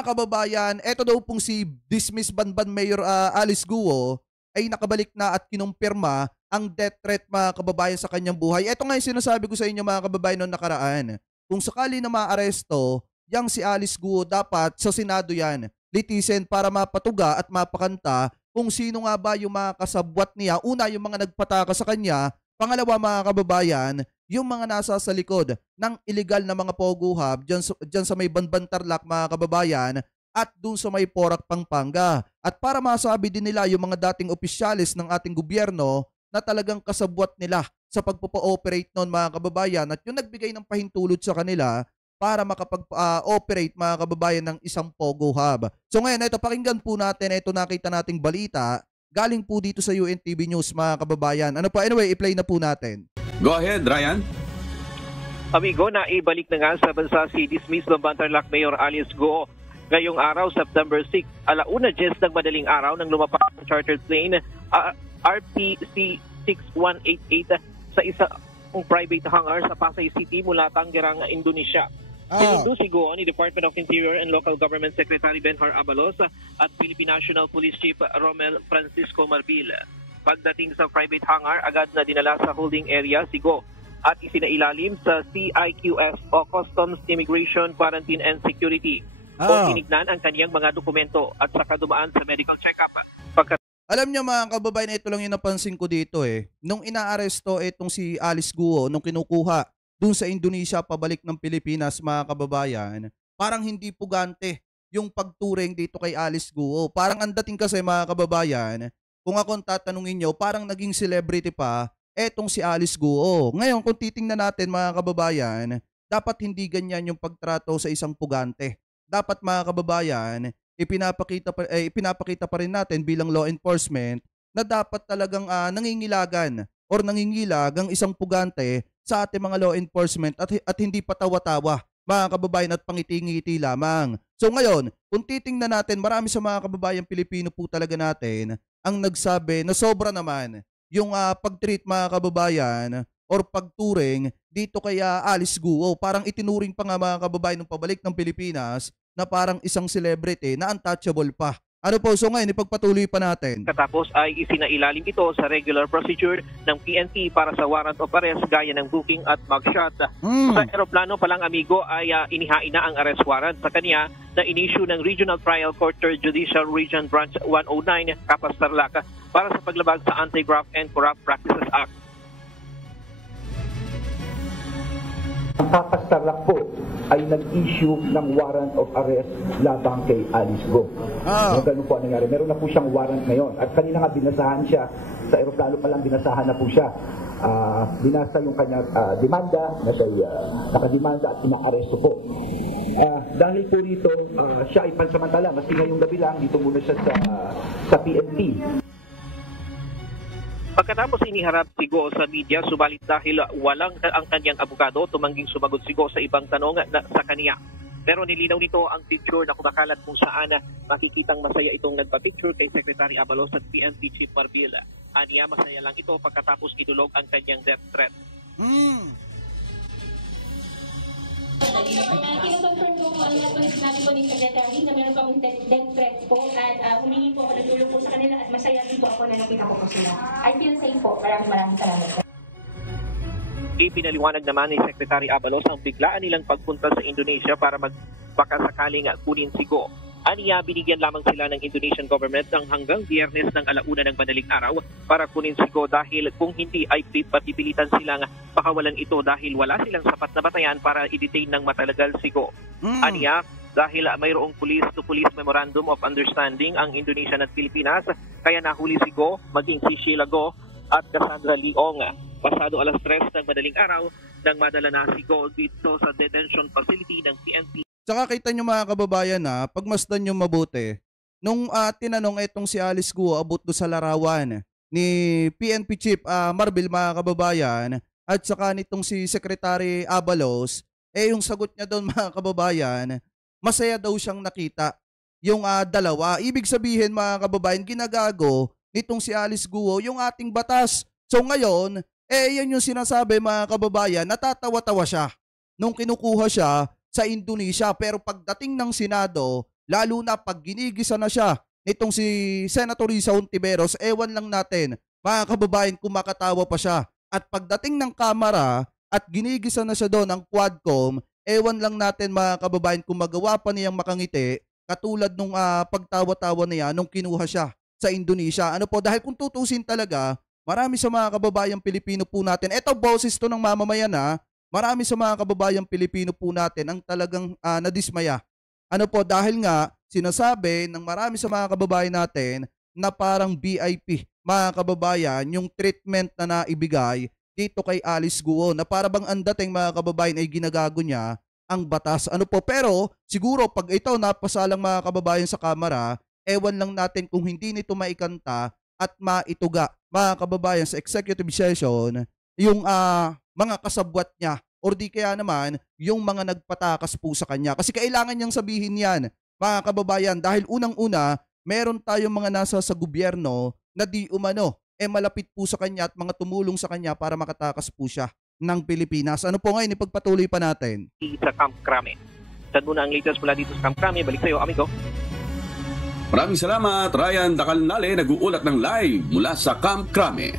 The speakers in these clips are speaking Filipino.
Mga kababayan, eto daw pong si dismiss Banban Mayor Alice Guo ay nakabalik na at kinumpirma ang death threat mga kababayan sa kanyang buhay. Ito nga yung sinasabi ko sa inyo mga kababayan noong nakaraan. Kung sakali na maaresto, yang si Alice Guo dapat sa Senado yan litisin para mapatuga at mapakanta kung sino nga ba yung mga kasabwat niya. Una, yung mga nagpataka sa kanya. Pangalawa mga kababayan, yung mga nasa sa likod ng illegal na mga Pogo Hub dyan sa may Banban Tarlac mga kababayan at dun sa may Porac Pampanga. At para masabi din nila yung mga dating opisyalis ng ating gobyerno na talagang kasabwat nila sa pagpo-operate noon mga kababayan at yung nagbigay ng pahintulot sa kanila para makapag-operate mga kababayan ng isang Pogo Hub. So ngayon, ito pakinggan po natin, ito nakita nating balita galing po dito sa UNTV News mga kababayan. Ano pa? Anyway, i-play na po natin. Go ahead, Ryan. Amigo, naibalik na nga sa bansa si dismiss Banban Tarlac Mayor Alice Guo. Ngayong araw, September 6, 10:10 ng madaling araw nang lumapag ang chartered plane RPC 6188 sa isang private hangar sa Pasay City mula Tangerang, Indonesia. Sinundo si Guo ni Department of Interior and Local Government Secretary Benhar Abalos at Philippine National Police Chief Romel Francisco Marbil. Pagdating sa private hangar, agad na dinala sa holding area si Guo at isinailalim sa CIQS o Customs, Immigration, Quarantine and Security. O tinignan ang kaniyang mga dokumento at saka dumaan sa medical check-up. Alam niyo mga kababayan, ito lang yung napansin ko dito Nung inaaresto itong si Alice Guo, nung kinukuha dun sa Indonesia pabalik ng Pilipinas mga kababayan, parang hindi pugante yung pagturing dito kay Alice Guo. Parang ang dating kasi mga kababayan, kung akong tatanungin nyo, parang naging celebrity pa etong si Alice Guo. Ngayon, kung titingnan natin mga kababayan, dapat hindi ganyan yung pagtrato sa isang pugante. Dapat mga kababayan, ipinapakita pa rin natin bilang law enforcement na dapat talagang nangingilagan or nangingilag ang isang pugante sa ating mga law enforcement at hindi patawa-tawa mga kababayan at pangiti-ngiti lamang. So ngayon, kung titingnan natin, marami sa mga kababayan Pilipino po talaga natin ang nagsabi na sobra naman yung pag-treat mga kababayan or pagturing dito kay Alice Guo. Parang itinuring pa nga mga kababayan ng pabalik ng Pilipinas na parang isang celebrity na untouchable pa. Ano po? So ngayon, ipagpatuloy pa natin. Katapos ay isinailalim ito sa regular procedure ng PNP para sa warrant of arrest gaya ng booking at mugshot. Sa aeroplano pa lang, amigo, ay inihain na ang arrest warrant sa kanya na in-issue ng Regional Trial Court Judicial Region Branch 109, Capas Tarlac, para sa paglabag sa Anti-Graft and Corrupt Practices Act. Ang Capas Tarlac po ay nag-issue ng warrant of arrest labang kay Alice Guo. Ganun po ang nangyari. Meron na po siyang warrant ngayon. At kanina nga binasahan siya. Sa aeroplano pa lang binasahan na po siya. Binasa yung kanyang demanda na siya nakademanda at inaaresto po. Dahil po rito, siya ay pansamantala. Maski ngayong gabi lang, dito muna siya sa PNP. Pagkatapos iniharap si Guo sa media, subalit dahil walang ang kanyang abogado, tumangging sumagot si Guo sa ibang tanong sa kanya. Pero nilinaw nito ang picture na kumakalat kung saan makikitang masaya itong nagpa-picture kay Secretary Abalos at PNP Chief Marbil. Aniya, masaya lang ito pagkatapos idulog ang kanyang death threat. Kino-confirm po ang sinabi po ni Secretary na meron kami death threat po at humingi po ako ng tulong po sa kanila at masaya din po ako na nakita ko po sila. I feel safe po. Maraming salamat po. Ipinaliwanag naman ni Secretary Abalos ang biglaan nilang pagpunta sa Indonesia para magbakasakaling kunin si Guo. Aniya, binigyan lamang sila ng Indonesian government ng hanggang Biyernes ng 1:00 ng madaling araw para kunin si Guo dahil kung hindi ay patipilitan silang pakawalan ito dahil wala silang sapat na batayan para i-detain ng matalagal si Guo. Aniya, dahil mayroong police-to-police memorandum of understanding ang Indonesia at Pilipinas, kaya nahuli si Guo, maging si Sheila Guo at Cassandra Leong. Pasado 3:00 ng madaling araw nang madala na si Guo dito sa detention facility ng PNP. Saka kita nyo mga kababayan pagmasdan nyo mabuti, nung tinanong itong si Alice Guo about do sa larawan ni PNP Chief Marbil mga kababayan at saka nitong si Secretary Abalos, yung sagot niya doon mga kababayan, masaya daw siyang nakita yung dalawa. Ibig sabihin mga kababayan, ginagago nitong si Alice Guo yung ating batas. So ngayon, yan yung sinasabi mga kababayan, natatawa-tawa siya nung kinukuha siya sa Indonesia, pero pagdating ng Senado, Lalo na pag ginigisa na siya nitong si Senator Risa Hontiveros, ewan lang natin, mga kababayan, kung makatawa pa siya. At pagdating ng Kamara at ginigisa na siya doon ng Quadcom, ewan lang natin mga kababayan kung magawa pa niyang makangiti katulad nung pagtawa-tawa niya nung kinuha siya sa Indonesia. Ano po, dahil kung tutusin talaga, marami sa mga kababayang Pilipino po natin, eto boses to ng mamamayan marami sa mga kababayang Pilipino po natin ang talagang nadismaya. Ano po, dahil nga sinasabi ng marami sa mga kababayan natin na parang VIP, mga kababayan, yung treatment na naibigay dito kay Alice Guo, na para bang ang dating mga kababayan ay ginagago niya ang batas. Ano po, pero siguro pag ito napasalang mga kababayan sa Kamara, ewan lang natin kung hindi nito maikanta at maituga, mga kababayan, sa executive session yung mga kasabwat niya, or di kaya naman yung mga nagpatakas po sa kanya. Kasi kailangan niyang sabihin yan, mga kababayan, dahil unang-una, meron tayong mga nasa sa gobyerno na di umano malapit po sa kanya at mga tumulong sa kanya para makatakas po siya ng Pilipinas. Ano po ngayon, ipagpatuloy pa natin Sa Camp Crame. Saan muna ang latest mula dito sa Camp Crame? Balik sa'yo, amigo. Maraming salamat, Ryan Dakalnale, nag-uulat ng live mula sa Camp Crame.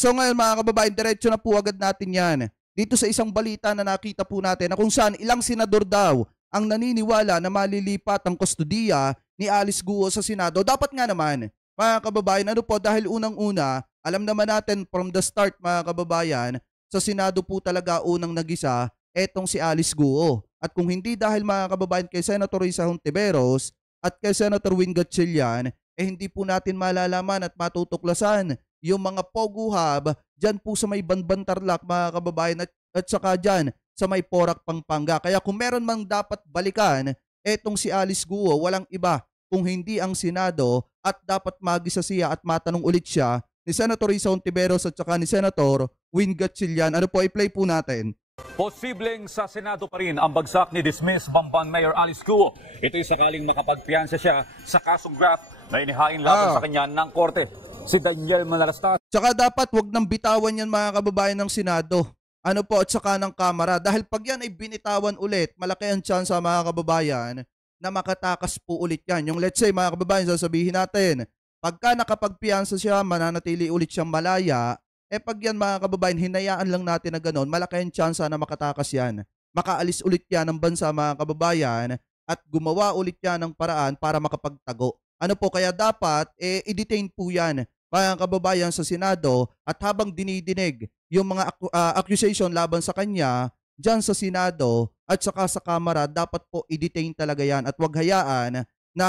So ngayon mga kababayan, diretso na po agad natin yan dito sa isang balita na nakita po natin na kung saan ilang senador daw ang naniniwala na malilipat ang kustudiya ni Alice Guo sa Senado. Dapat nga naman, mga kababayan, ano po, dahil unang-una, alam naman natin from the start, mga kababayan, sa Senado po talaga unang nagisa etong si Alice Guo. At kung hindi dahil, mga kababayan, kay Senator Risa Hontiveros at kay Senator Win Gatchalian, hindi po natin malalaman at matutuklasan yung mga Pogo Hub dyan po sa may Banban Tarlac, mga kababayan, at saka dyan sa may Porac, Pampanga. Kaya kung meron mang dapat balikan etong si Alice Guo, walang iba kung hindi ang Senado, at dapat magisa siya at matanong ulit siya ni Senator Risa Hontiveros at saka ni Senator Win Gatchalian. Ano po, i-play po natin. Posibleng sa Senado pa rin ang bagsak ni dismiss Bamban Mayor Alice Guo. Ito'y sakaling makapagpiyansa siya sa kasong graft na inihain laban sa kanya ng korte. Si Daniel Manalastas. Tsaka dapat wag nang bitawan yan, mga kababayan, ng Senado. Ano po, at saka ng Kamara. Dahil pag yan ay binitawan ulit, malaki ang chance, mga kababayan, na makatakas po ulit yan. Yung let's say, mga kababayan, sasabihin natin, pagka nakapagpiyansa siya, mananatili ulit siyang malaya, pag yan, mga kababayan, hinayaan lang natin na gano'n, malaki ang chance na makatakas yan. Makaalis ulit yan ng bansa, mga kababayan, at gumawa ulit yan ng paraan para makapagtago. Ano po, kaya dapat, i-detain po yan, mga kababayan, sa Senado, at habang dinidinig yung mga accusation laban sa kanya dyan sa Senado at saka sa Kamara, dapat po i-detain talaga yan at wag hayaan na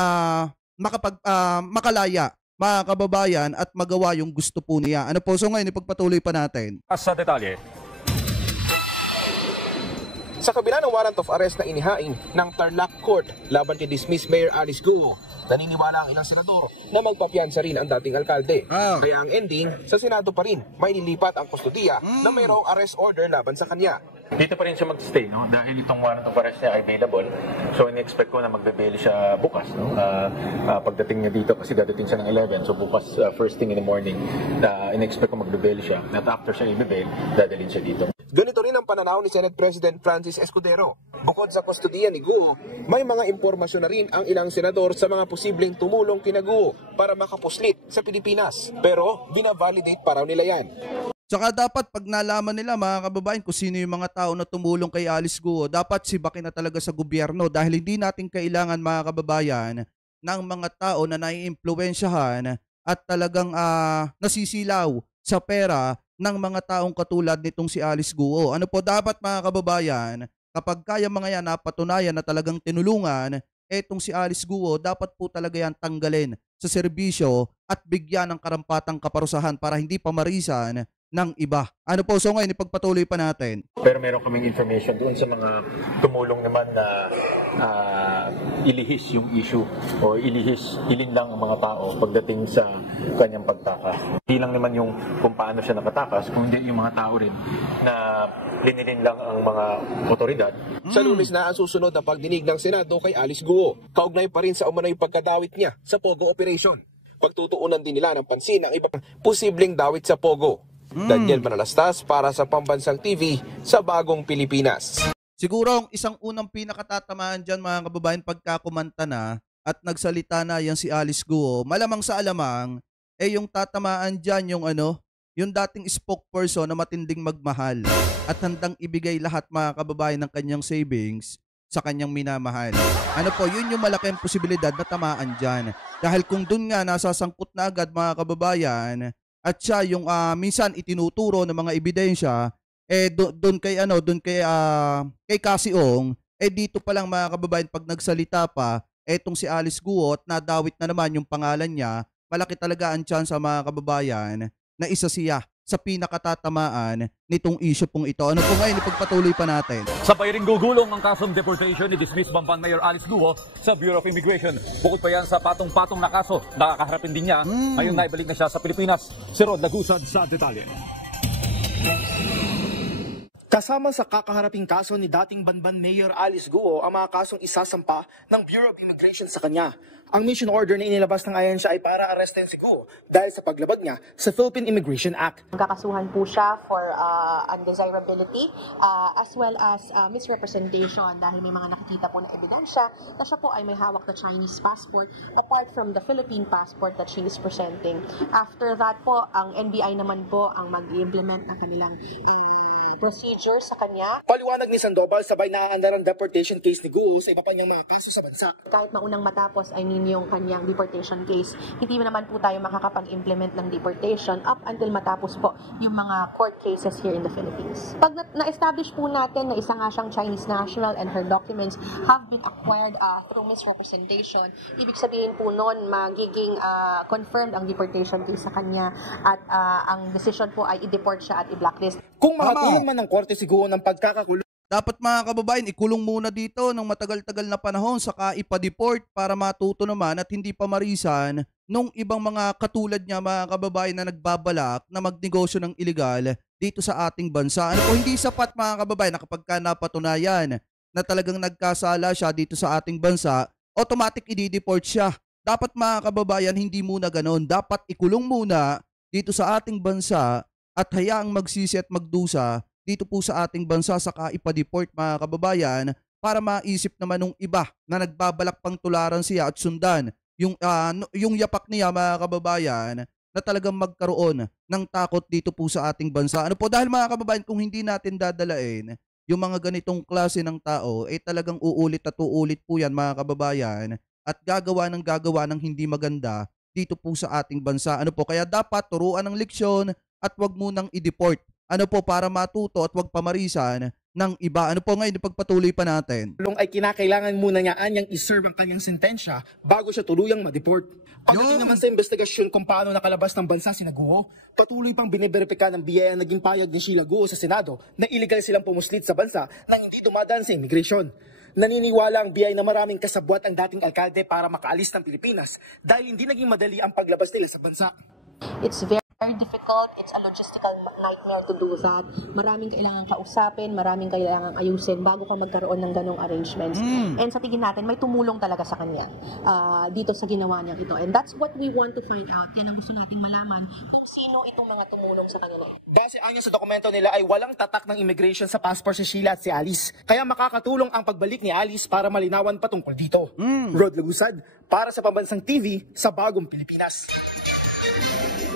makalaya, mga kababayan, at magawa yung gusto po niya. Ano po, so ngayon ipagpatuloy pa natin. Sa detalye. Sa kabila ng warrant of arrest na inihain ng Tarlac Court laban kay dismissed Mayor Alice Guo, naniniwala ang ilang senador na magpapiyansa rin ang dating alkalde. Kaya ang ending, sa Senado pa rin, may nilipat ang kustudiya na mayroong arrest order laban sa kanya. Dito pa rin siya magstay, no? Dahil itong warrant of arrest niya ay available. So, in-expect ko na magbe-bail siya bukas, no? Pagdating niya dito, kasi dadating siya ng 11. So, bukas, first thing in the morning, in-expect ko magbe-bail siya. At after siya i-bail, dadalhin siya dito. Ganito rin ang pananaw ni Senate President Francis Escudero. Bukod sa kustudiya ni Guo, may mga impormasyon na rin ang ilang senador sa mga posibleng tumulong kina Guo para makapuslit sa Pilipinas. Pero, binavalidate pa raw nila yan. Tsaka dapat pag nalaman nila, mga kababayan, kung sino yung mga tao na tumulong kay Alice Guo, dapat sibakin na talaga sa gobyerno, dahil hindi natin kailangan, mga kababayan, ng mga tao na naiimpluwensyahan at talagang nasisilaw sa pera ng mga taong katulad nitong si Alice Guo. Ano po, dapat, mga kababayan, kapag kaya mga yan napatunayan na talagang tinulungan etong si Alice Guo, dapat po talaga yan tanggalin sa serbisyo at bigyan ng karampatang kaparusahan para hindi pa marisan ng iba. Ano po, so ngayon ipagpatuloy pa natin. Pero meron kaming information doon sa mga tumulong naman na ilihis yung issue o ilin lang ang mga tao pagdating sa kanyang pagtakas. Hindi lang naman yung kung paano siya nakatakas, kundi yung mga tao rin na linilin lang ang mga otoridad. Sa Lunes na ang susunod na pagdinig ng Senado kay Alice Guo. Kaugnay pa rin sa umano'y pagkadawit niya sa Pogo Operation. Pagtutuunan din nila ng pansin ang ibang posibleng dawit sa Pogo. Daniel Manalastas para sa Pambansang TV sa Bagong Pilipinas. Siguro ang isang unang pinakatatamaan dyan mga kababayan pagka kumanta na at nagsalita na yan si Alice Guo, malamang sa alamang, yung tatamaan dyan yung yung dating spokesperson na matinding magmahal at handang ibigay lahat mga kababayan ng kanyang savings sa kanyang minamahal. Yun yung malaking posibilidad na tamaan dyan. Dahil kung dun nga nasasangkot na agad mga kababayan at siya yung minsan itinuturo ng mga ebidensya, doon kay Cassie Ong, dito pa lang mga kababayan pag nagsalita pa, etong si Alice Guo at nadawit na naman yung pangalan niya, malaki talaga ang chance mga kababayan na isa siya sa pinakatatamaan nitong issue pong ito. Ano po ngayon, ipagpatuloy pa natin. Sabay ring gugulong ang kasong deportation ni dismissed Bamban Mayor Alice Guo sa Bureau of Immigration. Bukod pa yan sa patong-patong na kaso, nakakaharapin din niya. Ngayon naibalik na siya sa Pilipinas. Si Rod Lagusad sa detalye. Kasama sa kakaharaping kaso ni dating Banban Mayor Alice Guo ang mga kasong isasampa ng Bureau of Immigration sa kanya. Ang mission order na inilabas ng ahensya ay para arrestin si Guo dahil sa paglabag niya sa Philippine Immigration Act. Kakasuhan po siya for undesirability as well as misrepresentation dahil may mga nakikita po na ebidensya na siya po ay may hawak na Chinese passport apart from the Philippine passport that she is presenting. After that po, ang NBI naman po ang mag-implement ng kanilang procedure sa kanya. Paliwanag ni Sandoval, sabay naaandar ang deportation case ni Guo sa iba pa niyang mga kaso sa bansa. Kahit maunang matapos, yung kanyang deportation case, hindi naman po tayo makakapag-implement ng deportation up until matapos po yung mga court cases here in the Philippines. Pag na-establish po natin na isa nga siyang Chinese national and her documents have been acquired through misrepresentation, ibig sabihin po noon magiging confirmed ang deportation case sa kanya at ang decision po ay i-deport siya at i-blacklist. Kung makatulong man ng korte si Guo ng pagkakakulong, dapat mga kababayan, ikulong muna dito ng matagal-tagal na panahon saka ipa-deport para matuto naman at hindi pa marisan nung ibang mga katulad niya mga kababayan na nagbabalak na magnegosyo ng iligal dito sa ating bansa. Hindi sapat mga kababayan na kapag napatunayan na talagang nagkasala siya dito sa ating bansa, automatic i-deport siya. Dapat mga kababayan, hindi muna ganon. Dapat ikulong muna dito sa ating bansa at hayaang magsisi at magdusa dito po sa ating bansa saka ipa-deport mga kababayan para maisip naman nung iba na nagbabalak pang tularan siya at sundan yung yapak niya mga kababayan na talagang magkaroon ng takot dito po sa ating bansa. Dahil mga kababayan, kung hindi natin dadalain yung mga ganitong klase ng tao, talagang uulit at uulit po yan mga kababayan at gagawa ng hindi maganda dito po sa ating bansa. Kaya dapat turuan ng leksyon at wag munang i-deport. Para matuto at wag pamarisan ng iba. Ngayon, ipagpatuloy pa natin. Ay kinakailangan muna niya anyang iserve ang kanyang sentensya bago siya tuluyang ma-deport. Pagdating naman sa investigasyon kung paano nakalabas ng bansa si Guo, patuloy pang biniberipika ng BIA naging payag ni Sheila Guo sa Senado na illegal silang pumuslit sa bansa nang hindi dumadaan sa immigration. Naniniwala ang BIA na maraming kasabwat ang dating alkalde para makaalis ng Pilipinas dahil hindi naging madali ang paglabas nila sa bansa. It's very difficult. It's a logistical nightmare to do that. Maraming kailangan kausapin, maraming kailangan ayusin bago ka magkaroon ng ganong arrangements. And sa tingin natin, may tumulong talaga sa kanya dito sa ginawa niya ito. And that's what we want to find out. Yan ang gusto nating malaman kung sino itong mga tumulong sa kanya na ito. Base ayon sa dokumento nila ay walang tatak ng immigration sa passport si Sheila at si Alice. Kaya makakatulong ang pagbalik ni Alice para malinawan patungkol dito. Rod Lagusad, para sa Pambansang TV sa Bagong Pilipinas.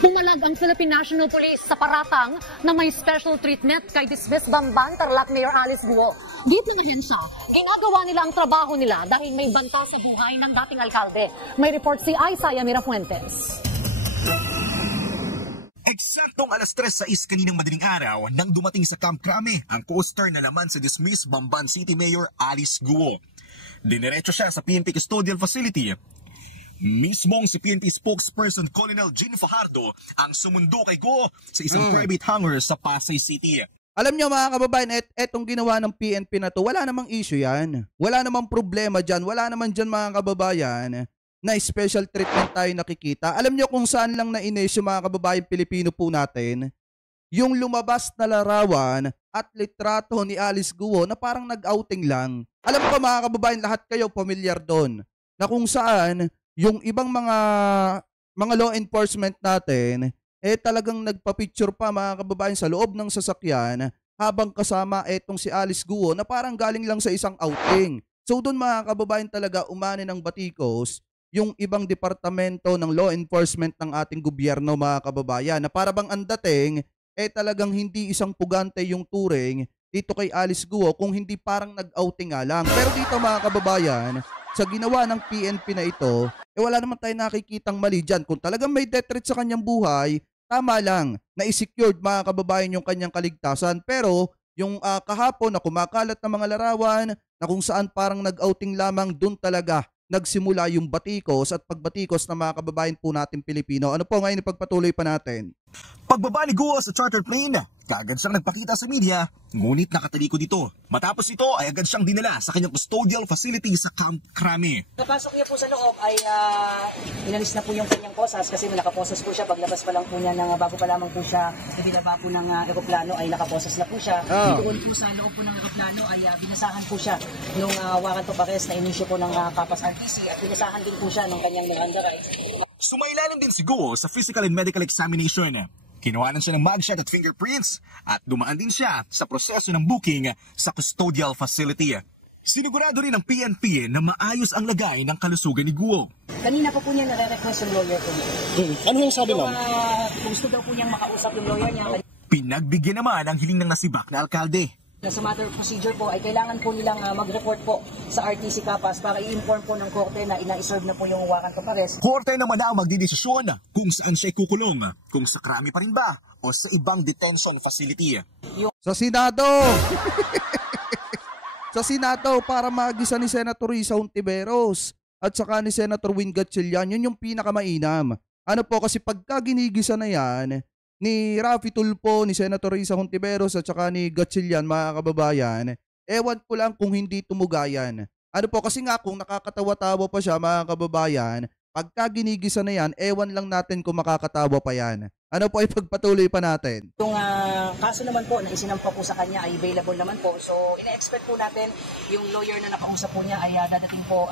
Pumalag ang Philippine National Police sa paratang na may special treatment kay dismissed Bamban Tarlac Mayor Alice Guo. Git ng ahensya, ginagawa nila ang trabaho nila dahil may banta sa buhay ng dating alkalde. May report si Isaiah Mirafuentes. Eksaktong alas 3:06 kaninang madaling araw nang dumating sa Camp Crame ang co-star na naman sa dismissed Bamban City Mayor Alice Guo. Diniretso siya sa PNP Custodial Facility. Mismong si PNP spokesperson Colonel Jean Fajardo ang sumundo kay Guo sa isang private hangar sa Pasay City. Alam nyo mga kababayan, etong ginawa ng PNP na to, wala namang issue yan. Wala namang problema dyan. Wala naman dyan mga kababayan na special treatment tayo nakikita. Alam nyo kung saan lang na-issue mga kababayan Pilipino po natin? Yung lumabas na larawan at litrato ni Alice Guo na parang nag-outing lang. Alam ko mga kababayan, lahat kayo familiar doon. Na kung saan yung ibang mga law enforcement natin talagang nagpa-picture pa mga kababayan sa loob ng sasakyan habang kasama etong si Alice Guo na parang galing lang sa isang outing. So doon mga kababayan talaga umani ng batikos yung ibang departamento ng law enforcement ng ating gobyerno mga kababayan na para bang ang dating talagang hindi isang pugante yung turing dito kay Alice Guo kung hindi parang nag-outing nga lang. Pero dito mga kababayan, sa ginawa ng PNP na ito, wala naman tayo nakikitang mali dyan. Kung talagang may death threat sa kanyang buhay, tama lang na i-secured mga kababayan yung kanyang kaligtasan. Pero yung kahapon na kumakalat na mga larawan na kung saan parang nag-outing lamang, dun talaga nagsimula yung batikos at pagbatikos ng mga kababayan po natin Pilipino. Ano po ngayon ipagpatuloy pa natin? Pagbaba ni Guo sa charter plane, kaagad siyang nagpakita sa media, ngunit nakataliko dito. Matapos ito ay agad siyang dinala sa kanyang custodial facility sa Camp Crame. Kapasok niya po sa loob ay inalis na po yung kanyang posas kasi nakaposas po siya. Paglabas pa lang po niya, bago pa lamang po siya ibinaba po ng eroplano ay nakaposas na po siya. Doon po sa loob po ng eroplano ay binasahan po siya nung warrant of arrest na inisyo po ng Kapas RTC at binasahan din po siya ng kanyang Miranda rights. Sumailalim din si Guo sa physical and medical examination. Kinuhanan siya ng mugshot at fingerprints at dumaan din siya sa proseso ng booking sa custodial facility. Sinigurado rin ng PNP na maayos ang lagay ng kalusugan ni Guo. Kanina po niya nare-request yung lawyer po niya. Ano yung sabi mo? Gusto daw po niyang makausap yung lawyer niya. Pinagbigyan naman ang hiling ng nasibak na alkalde. Sa matter of procedure po ay kailangan po nilang mag-report po sa RTC Kapas para i-inform po ng korte na ina-serve na po yung warrant of arrest. Korte naman na ang magdidesisyon kung saan siya kukulong, kung sa Crame pa rin ba o sa ibang detention facility. Sa Senado! Sa Senado para magisa ni Senator Risa Hontiveros at saka ni Senator Win Gatchalian, yun yung pinakamainam. Ano po kasi pagka ginigisa na yan, ni Raffy Tulfo, ni Senator Risa Hontiveros at saka ni Gatchalian mga kababayan, ewan ko lang kung hindi tumugayan. Ano po kasi nga kung nakakatawa-tawa pa siya mga kababayan, pagka ginigisa na yan, ewan lang natin kung makakatawa pa yan. Ano po ay pagpatuloy pa natin? Yung kaso naman po na isinampa po sa kanya ay available naman po. So ina-expect po natin yung lawyer na nakausap po niya ay dadating po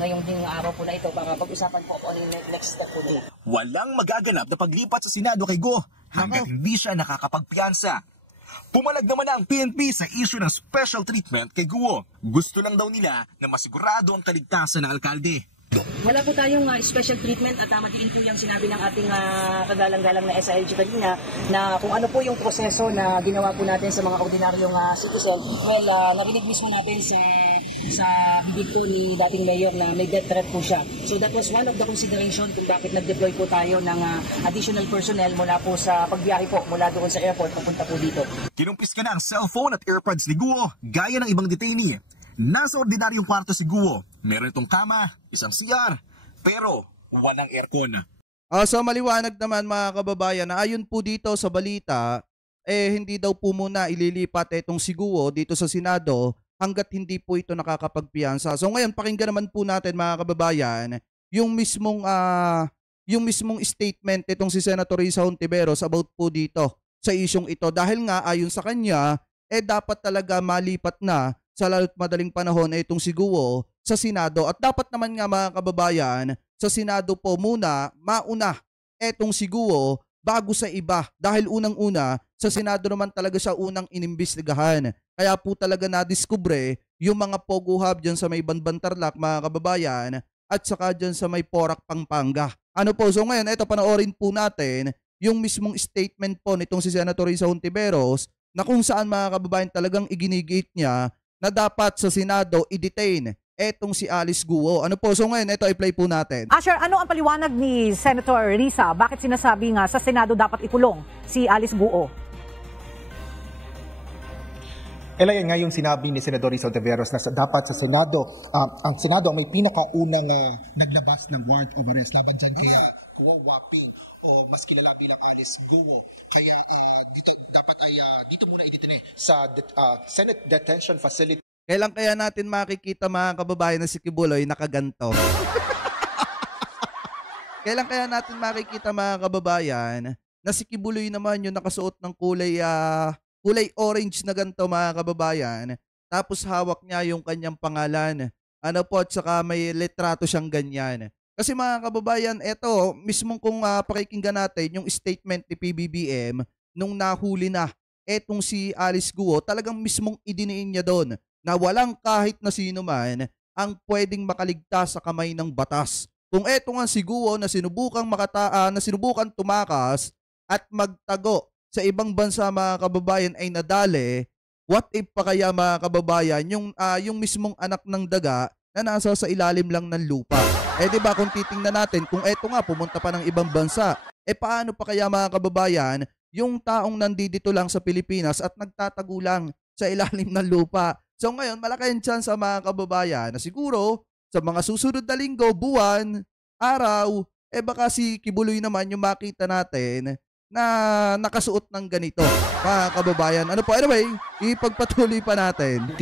ngayong ding araw po na ito para pag-usapan po ano yung next step po nila. Walang magaganap na paglipat sa Senado kay Guo hanggat hindi siya nakakapagpiyansa. Pumalag naman ang PNP sa issue ng special treatment kay Guo. Gusto lang daw nila na masigurado ang kaligtasan ng alkalde. Wala po tayong special treatment at madiin po yung sinabi ng ating kagalang-galang na SILG kanina na kung ano po yung proseso na ginawa po natin sa mga ordinaryong citizen. Well, narinig mismo natin sa bibig po ni dating mayor na may death threat po siya. So that was one of the consideration kung bakit nag-deploy po tayo ng additional personnel mula po sa pagbiyahe po mula doon sa airport papunta po dito. Kinumpis ka na ang cellphone at earpods ni Guo gaya ng ibang detainee. Nasa ordinaryong kwarto si Guo. Meron itong kama, isang CR, pero walang aircon. So maliwanag naman mga kababayan na ayon po dito sa balita, hindi daw po muna ililipat itong si Guo dito sa Senado hanggat hindi po ito nakakapagpiyansa. So ngayon pakinggan naman po natin mga kababayan yung mismong statement itong si Senator Risa Hontiveros about po dito sa isyong ito. Dahil nga ayon sa kanya, dapat talaga malipat na sa lalo't madaling panahon itong si Guo sa Senado. At dapat naman nga mga kababayan, sa Senado po muna, mauna etong si Guo bago sa iba. Dahil unang-una, sa Senado naman talaga siya unang inimbestigahan. Kaya po talaga nadiskubre yung mga Pogo Hub dyan sa may Banban Tarlac mga kababayan at saka dyan sa may Porac Pampanga. Ano po, so ngayon, ito panoorin po natin yung mismong statement po nitong si Senator Risa Hontiveros na kung saan mga kababayan talagang iginigate niya na dapat sa Senado i-detain etong si Alice Guo. Ano po? So ngayon, ito i-play po natin. Asher, ano ang paliwanag ni Senator Risa? Bakit sinasabi nga sa Senado dapat ikulong si Alice Guo? Yan nga yung sinabi ni Senador Risa Hontiveros na dapat sa Senado, ang Senado may pinakaunang naglabas ng warrant of arrest laban dyan kaya Guo Waping o mas kilala bilang Alice Guo. Kaya dito dapat ay dito muna i-detain sa Senate Detention Facility. Kailan kaya natin makikita mga kababayan na si Kibuloy nakaganto? Kailan kaya natin makikita mga kababayan na si Kibuloy naman yung nakasuot ng kulay orange na ganito mga kababayan, tapos hawak niya yung kanyang pangalan. Ano po, at saka may litrato siyang ganyan. Kasi mga kababayan, eto, mismong kung pakikinggan natin yung statement ni PBBM nung nahuli na etong si Alice Guo, talagang mismong idiniin niya doon na walang kahit na sino man ang pwedeng makaligtas sa kamay ng batas. Kung eto nga si Guo na sinubukang tumakas at magtago sa ibang bansa mga kababayan ay nadali, what if pa kaya mga kababayan yung mismong anak ng daga na nasa sa ilalim lang ng lupa? Di ba kung titingnan natin kung eto nga pumunta pa ng ibang bansa, paano pa kaya mga kababayan yung taong nandito lang sa Pilipinas at nagtatago lang sa ilalim ng lupa? So ngayon malaki ang chance mga kababayan na siguro sa mga susunod na linggo, buwan, araw, baka si Kibuloy naman yung makita natin na nakasuot ng ganito, mga kababayan. Ano po, anyway, ipagpatuloy pa natin.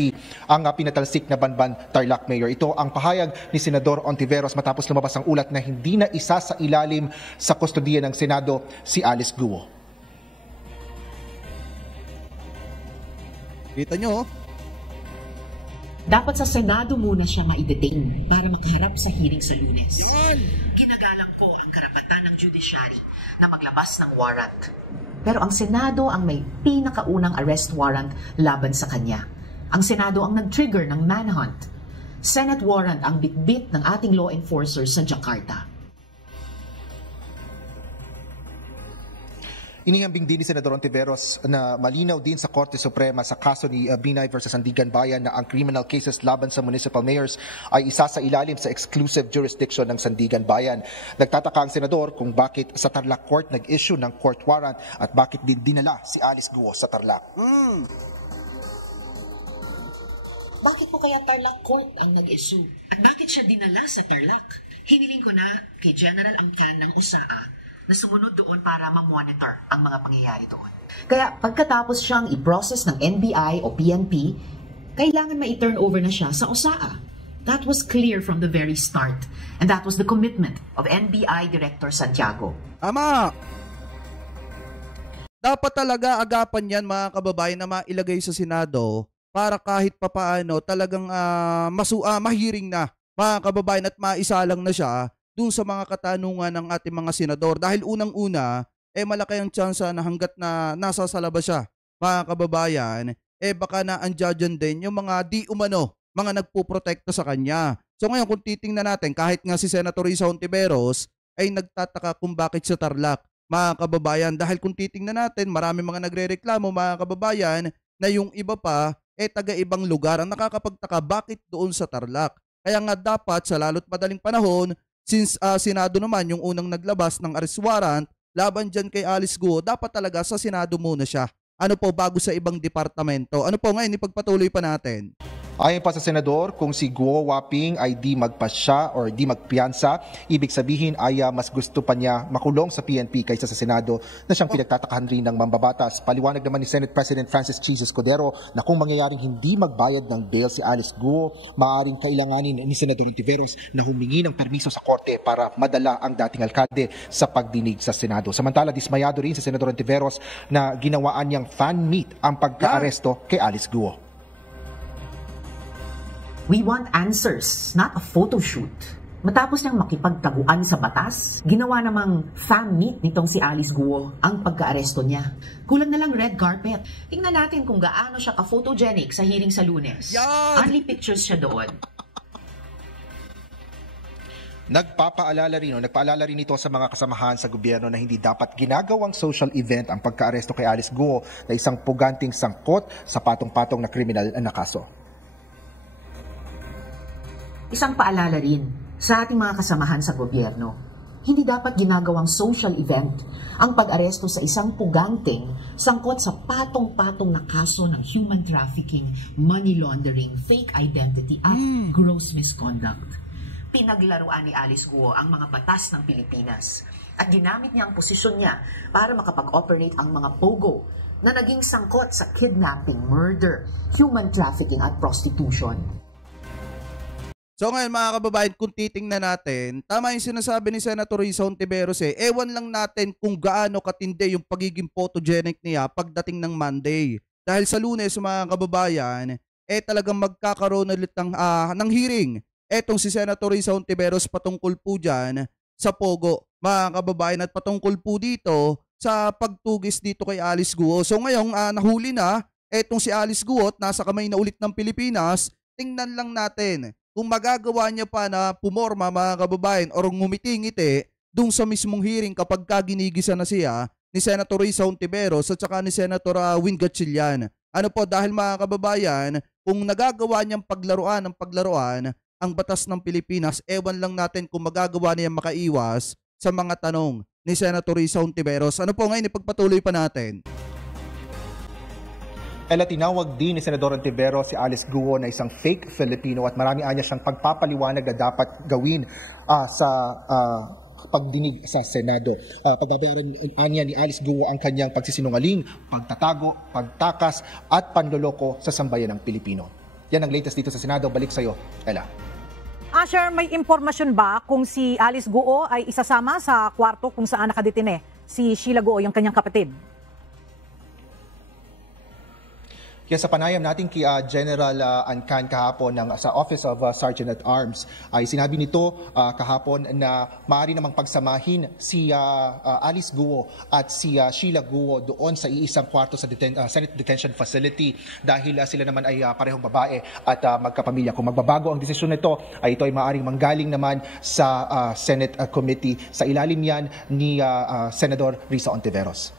Ang pinatalsik na Banban Tarlac Mayor. Ito ang pahayag ni Senador Ontiveros matapos lumabas ang ulat na hindi na isa sa ilalim sa kustodiya ng Senado si Alice Guo. Kita nyo, dapat sa Senado muna siya maidetain para makaharap sa hearing sa Lunes. Ginagalang ko ang karapatan ng judiciary na maglabas ng warrant. Pero ang Senado ang may pinakaunang arrest warrant laban sa kanya. Ang Senado ang nag-trigger ng manhunt. Senate warrant ang bitbit ng ating law enforcers sa Jakarta. Inihambing din ni Senador Ontiveros na malinaw din sa Korte Suprema sa kaso ni Binay versus Sandigan Bayan na ang criminal cases laban sa municipal mayors ay isa sa ilalim sa exclusive jurisdiction ng Sandigan Bayan. Nagtataka ang Senador kung bakit sa Tarlac Court nag-issue ng court warrant at bakit din dinala si Alice Guo sa Tarlac. Bakit po kaya Tarlac Court ang nag-issue? At bakit siya dinala sa Tarlac? Hiniling ko na kay General Angkan ng OSAA na sumunod doon para ma-monitor ang mga pangyayari doon. Kaya pagkatapos siyang i-process ng NBI o PNP, kailangan ma-turn over na siya sa OSAA. That was clear from the very start. And that was the commitment of NBI Director Santiago. Ama! Dapat talaga agapan yan mga kababayan na mailagay sa Senado para kahit papaano talagang mahiring na mga kababayan at maisalang na siya dun sa mga katanungan ng ating mga senador. Dahil unang-una, malaki ang tsansa na hanggat na nasa sa labas siya, mga kababayan, baka na andyan din yung mga di umano, mga nagpuprotekta sa kanya. So ngayon kung titingnan natin, kahit nga si Senator Risa Ontiveros ay nagtataka kung bakit sa Tarlac, mga kababayan. Dahil kung titingnan natin, marami mga nagrereklamo, mga kababayan, na yung iba pa, taga-ibang lugar. Ang nakakapagtaka, bakit doon sa Tarlac? Kaya nga dapat sa lalo't madaling panahon, since Senado naman yung unang naglabas ng arrest warrant laban dyan kay Alice Guo, dapat talaga sa Senado muna siya. Ano po, bago sa ibang departamento. Ano po ngayon, ipagpatuloy pa natin. Ayon pa sa Senador, kung si Guo Waping ay di magpasya or di magpiyansa, ibig sabihin ay mas gusto pa niya makulong sa PNP kaysa sa Senado na siyang pinagtatakahan rin ng mambabatas. Paliwanag naman ni Senate President Francis Chis Escudero na kung mangyayaring hindi magbayad ng bail si Alice Guo, maaaring kailanganin ni Senador Ontiveros na humingi ng permiso sa Korte para madala ang dating alkalde sa pagdinig sa Senado. Samantala, dismayado rin si Senador Ontiveros na ginawaan niyang fan meet ang pagka-aresto kay Alice Guo. We want answers, not a photo shoot. Matapos niyang makipagtaguan sa batas, ginawa namang fan meet nitong si Alice Guo ang pagka-aresto niya. Kulang na lang red carpet. Tingnan natin kung gaano siya ka-photogenic sa hearing sa Lunes. Only pictures siya doon. Nagpaalala rin ito sa mga kasamahan sa gobyerno na hindi dapat ginagawang social event ang pagka-aresto kay Alice Guo na isang puganting sangkot sa patong-patong na kriminal na kaso. Isang paalala rin sa ating mga kasamahan sa gobyerno, hindi dapat ginagawang social event ang pag-aresto sa isang puganting sangkot sa patong-patong na kaso ng human trafficking, money laundering, fake identity at gross misconduct. Pinaglaruan ni Alice Guo ang mga batas ng Pilipinas at ginamit niya ang posisyon niya para makapag-operate ang mga pogo na naging sangkot sa kidnapping, murder, human trafficking at prostitution. So ngayon mga kababayan, kung titingnan natin, tama yung sinasabi ni Senator Risa Ontiveros ewan lang natin kung gaano katindi yung pagiging photogenic niya pagdating ng Monday. Dahil sa Lunes mga kababayan, talagang magkakaroon ulit ng hearing. Etong si Senator Risa Ontiveros patungkol po dyan sa Pogo mga kababayan at patungkol po dito sa pagtugis dito kay Alice Guo. So ngayong nahuli na etong si Alice Guo at nasa kamay na ulit ng Pilipinas, tingnan lang natin kung magagawa niya pa na pumorma mga kababayan or ngumiti-ngiti dun sa mismong hearing kapag ginigisa na siya ni Senator Risa Hontiveros at saka ni Senator Win Gatchalian. Ano po, dahil mga kababayan, kung nagagawa niyang paglaruan ang batas ng Pilipinas, ewan lang natin kung magagawa niya makaiwas sa mga tanong ni Senator Risa Hontiveros. Ano po ngayon, ipagpatuloy pa natin. Ella, tinawag din ni Senador Hontiveros si Alice Guo na isang fake Filipino at marami anya siyang pagpapaliwanag na dapat gawin sa pagdinig sa Senado. Pagbabayaran niya ni Alice Guo ang kanyang pagsisinungaling, pagtatago, pagtakas at panloloko sa sambayan ng Pilipino. Yan ang latest dito sa Senado. Balik sa iyo, Ella. Asher, may impormasyon ba kung si Alice Guo ay isasama sa kwarto kung saan nakadetine si Sheila Guo, yung kanyang kapatid? Kaya sa panayam natin kay General Ancan kahapon sa Office of Sergeant at Arms, ay sinabi nito kahapon na maaari namang pagsamahin si Alice Guo at si Sheila Guo doon sa iisang kwarto sa Senate Detention Facility dahil sila naman ay parehong babae at magkapamilya. Kung magbabago ang desisyon nito, ay ito ay maaaring manggaling naman sa Senate Committee. Sa ilalim yan ni Senador Risa Hontiveros.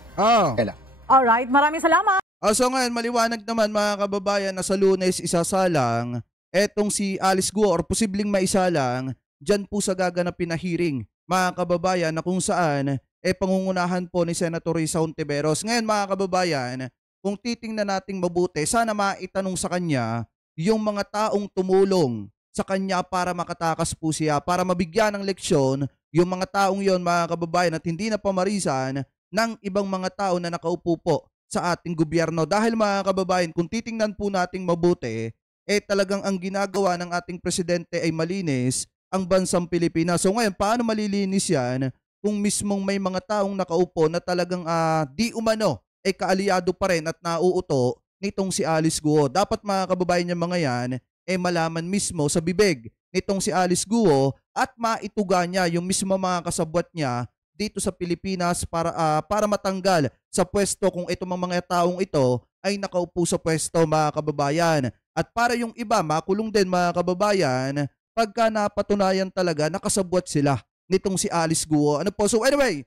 Ella. Alright, maraming salamat. So ngayon, maliwanag naman mga kababayan na sa Lunes isasalang etong si Alice Guo or posibleng maisalang dyan po sa gaganapin na hearing mga kababayan na kung saan pangungunahan po ni Senator Risa Hontiveros. Ngayon mga kababayan, kung titingnan nating mabuti, sana maitanong sa kanya yung mga taong tumulong sa kanya para makatakas po siya, para mabigyan ng leksyon yung mga taong yon mga kababayan at hindi na pamarisan ng ibang mga tao na nakaupo po sa ating gobyerno. Dahil mga kababayan, kung titingnan po nating mabuti, talagang ang ginagawa ng ating presidente ay malinis ang bansang Pilipinas. So ngayon, paano malilinis yan kung mismong may mga taong nakaupo na talagang di umano kaalyado pa rin at nauuto nitong si Alice Guo? Dapat mga kababayan niya mga yan, malaman mismo sa bibig nitong si Alice Guo at maituga niya yung mismo mga kasabwat niya dito sa Pilipinas para matanggal sa pwesto kung itong mga taong ito ay nakaupo sa pwesto mga kababayan. At para yung iba makulong din mga kababayan pagka napatunayan talaga nakasabwat sila nitong si Alice Guo. Ano po? So anyway,